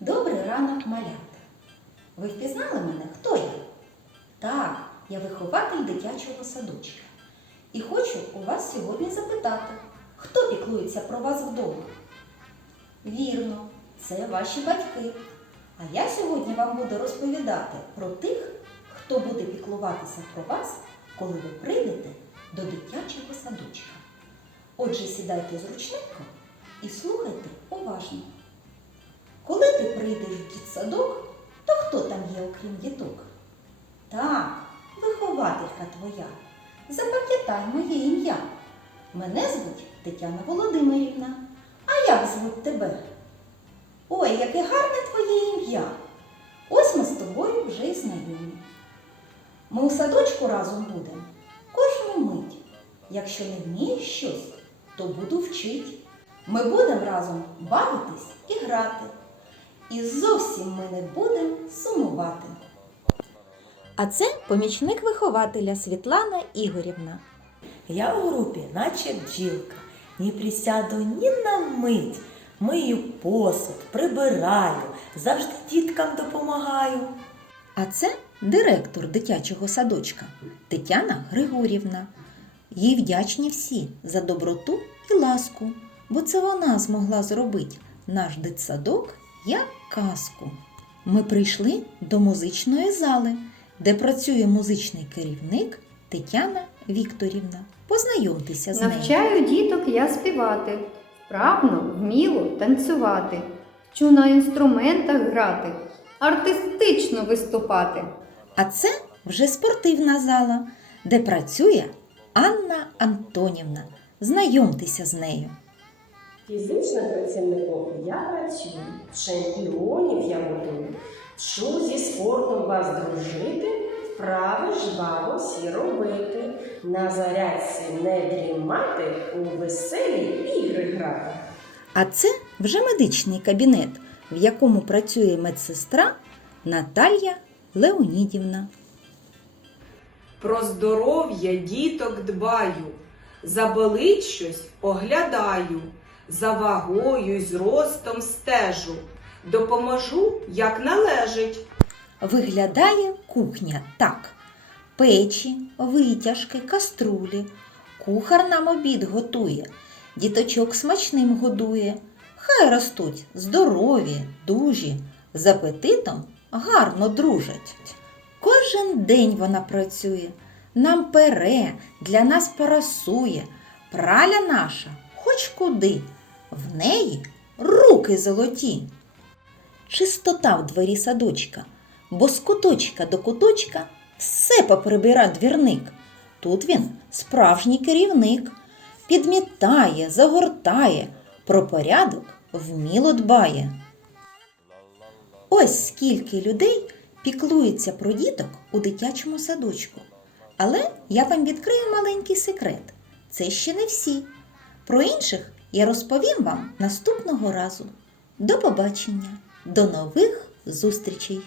Добрий ранок, малята. Ви впізнали мене? Хто я? Так, я вихователь дитячого садочка. І хочу у вас сьогодні запитати, хто піклується про вас вдома? Вірно, це ваші батьки. А я сьогодні вам буду розповідати про тих, хто буде піклуватися про вас, коли ви прийдете до дитячого садочка. Отже, сідайте зручненько і слухайте уважно. Коли ти прийдеш в дитсадок, то хто там є, окрім діток? Так, вихователька твоя. Запам'ятай моє ім'я. Мене звуть Тетяна Володимирівна. А як звуть тебе? Ой, яке гарне твоє ім'я. Ось ми з тобою вже й знайомі. Ми у садочку разом будемо кожну мить. Якщо не вмієш щось, то буду вчить. Ми будемо разом бавитись і грати. І зовсім ми не будемо сумувати. А це помічник вихователя Світлана Ігорівна. Я в групі, наче бджілка, ні присяду ні на мить. Мию посуд, прибираю, завжди діткам допомагаю. А це директор дитячого садочка Тетяна Григорівна. Їй вдячні всі за доброту і ласку, бо це вона змогла зробити наш дитсадок як казку. Ми прийшли до музичної зали, де працює музичний керівник Тетяна Вікторівна. Познайомтеся з нею. Навчаю діток я співати, вправно, вміло танцювати, вчу на інструментах грати, артистично виступати. А це вже спортивна зала, де працює Анна Антонівна. Знайомтеся з нею. Фізичним працівником я працюю, чемпіонів я готую. Вчу зі спортом вас дружити, вправи жваво всі робити, на зарядці не дрімати, у веселі ігри грати. А це вже медичний кабінет, в якому працює медсестра Наталія Леонідівна. Про здоров'я діток дбаю, заболить щось оглядаю, за вагою й зростом стежу, допоможу, як належить. Виглядає кухня так: печі, витяжки, каструлі. Кухар нам обід готує, діточок смачним годує. Хай ростуть здорові, дужі, з апетитом гарно дружать. Кожен день вона працює, нам пере, для нас парасує. Праля наша хоч куди, в неї руки золоті. Чистота в дворі садочка, бо з куточка до куточка все поприбира двірник. Тут він справжній керівник, підмітає, загортає, про порядок вміло дбає. Ось скільки людей піклується про діток у дитячому садочку. Але я вам відкрию маленький секрет. Це ще не всі. Про інших я розповім вам наступного разу. До побачення, до нових зустрічей!